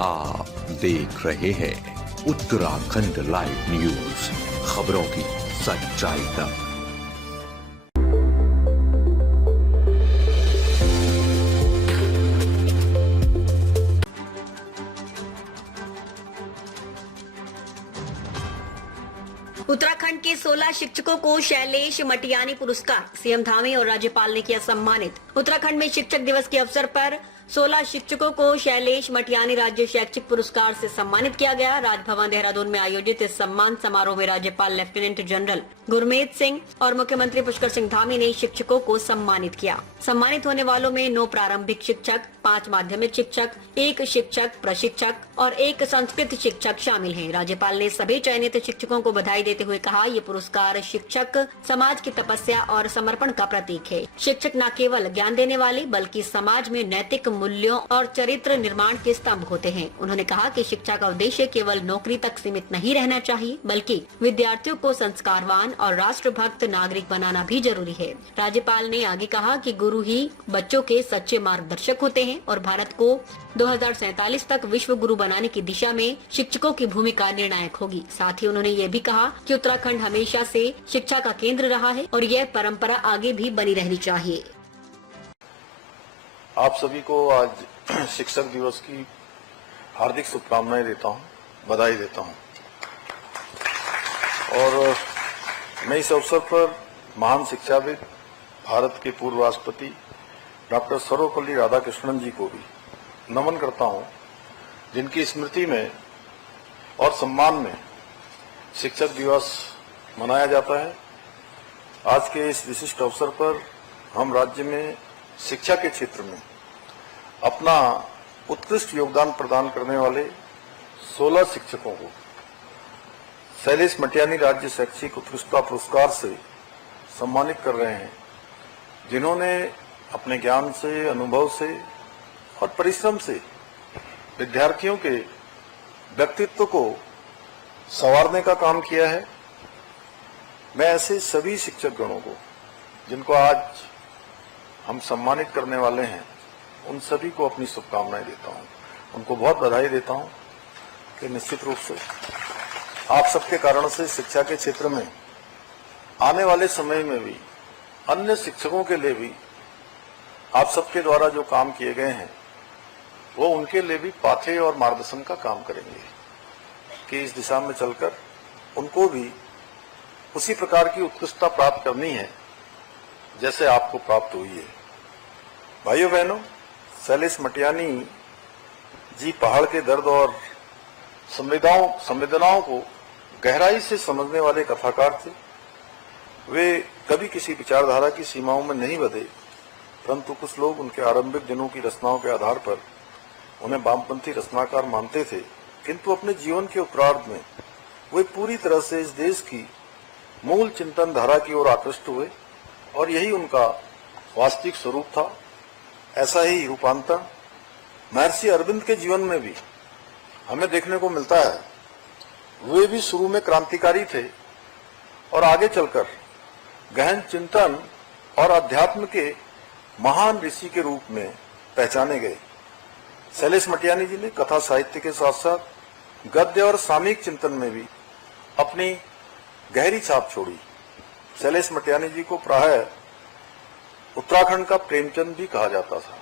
आप देख रहे हैं उत्तराखंड लाइव न्यूज, खबरों की सच्चाई तक। उत्तराखंड के 16 शिक्षकों को शैलेश मटियानी पुरस्कार, सीएम धामी और राज्यपाल ने किया सम्मानित। उत्तराखंड में शिक्षक दिवस के अवसर पर 16 शिक्षकों को शैलेश मटियानी राज्य शैक्षिक पुरस्कार से सम्मानित किया गया। राजभवन देहरादून में आयोजित इस सम्मान समारोह में राज्यपाल लेफ्टिनेंट जनरल गुरमीत सिंह और मुख्यमंत्री पुष्कर सिंह धामी ने शिक्षकों को सम्मानित किया। सम्मानित होने वालों में 9 प्रारंभिक शिक्षक, 5 माध्यमिक शिक्षक, 1 शिक्षक प्रशिक्षक और 1 संस्कृत शिक्षक शामिल हैं। राज्यपाल ने सभी चयनित शिक्षकों को बधाई देते हुए कहा, ये पुरस्कार शिक्षक समाज की तपस्या और समर्पण का प्रतीक है। शिक्षक न केवल ज्ञान देने वाले बल्कि समाज में नैतिक मूल्यों और चरित्र निर्माण के स्तंभ होते हैं। उन्होंने कहा कि शिक्षा का उद्देश्य केवल नौकरी तक सीमित नहीं रहना चाहिए, बल्कि विद्यार्थियों को संस्कारवान और राष्ट्रभक्त नागरिक बनाना भी जरूरी है। राज्यपाल ने आगे कहा कि गुरु ही बच्चों के सच्चे मार्गदर्शक होते हैं और भारत को 2047 तक विश्व गुरु बनाने की दिशा में शिक्षकों की भूमिका निर्णायक होगी। साथ ही उन्होंने ये भी कहा कि उत्तराखंड हमेशा से शिक्षा का केंद्र रहा है और यह परंपरा आगे भी बनी रहनी चाहिए। आप सभी को आज शिक्षक दिवस की हार्दिक शुभकामनाएं देता हूं, बधाई देता हूं। और मैं इस अवसर पर महान शिक्षाविद, भारत के पूर्व राष्ट्रपति डॉक्टर सर्वपल्ली राधाकृष्णन जी को भी नमन करता हूं, जिनकी स्मृति में और सम्मान में शिक्षक दिवस मनाया जाता है। आज के इस विशिष्ट अवसर पर हम राज्य में शिक्षा के क्षेत्र में अपना उत्कृष्ट योगदान प्रदान करने वाले 16 शिक्षकों को शैलेश मटियानी राज्य शैक्षिक उत्कृष्टता पुरस्कार से सम्मानित कर रहे हैं, जिन्होंने अपने ज्ञान से, अनुभव से और परिश्रम से विद्यार्थियों के व्यक्तित्व को संवारने का काम किया है। मैं ऐसे सभी शिक्षक गणों को, जिनको आज हम सम्मानित करने वाले हैं, उन सभी को अपनी शुभकामनाएं देता हूं, उनको बहुत बधाई देता हूं कि निश्चित रूप से आप सबके कारण से शिक्षा के क्षेत्र में आने वाले समय में भी अन्य शिक्षकों के लिए भी आप सबके द्वारा जो काम किए गए हैं वो उनके लिए भी पाथेय और मार्गदर्शन का काम करेंगे कि इस दिशा में चलकर उनको भी उसी प्रकार की उत्कृष्टता प्राप्त करनी है जैसे आपको प्राप्त हुई है। भाइयों बहनों, शैलेश मटियानी जी पहाड़ के दर्द और संवेदनाओं को गहराई से समझने वाले कथाकार थे। वे कभी किसी विचारधारा की सीमाओं में नहीं बंधे, परंतु कुछ लोग उनके आरंभिक दिनों की रचनाओं के आधार पर उन्हें वामपंथी रचनाकार मानते थे, किंतु अपने जीवन के उत्तरार्ध में वे पूरी तरह से इस देश की मूल चिंतन धारा की ओर आकृष्ट हुए और यही उनका वास्तविक स्वरूप था। ऐसा ही रूपांतर महर्षि अरविंद के जीवन में भी हमें देखने को मिलता है। वे भी शुरू में क्रांतिकारी थे और आगे चलकर गहन चिंतन और अध्यात्म के महान ऋषि के रूप में पहचाने गए। शैलेश मटियानी जी ने कथा साहित्य के साथ साथ गद्य और सामयिक चिंतन में भी अपनी गहरी छाप छोड़ी। शैलेश मटियानी जी को प्रायः उत्तराखंड का प्रेमचंद भी कहा जाता था।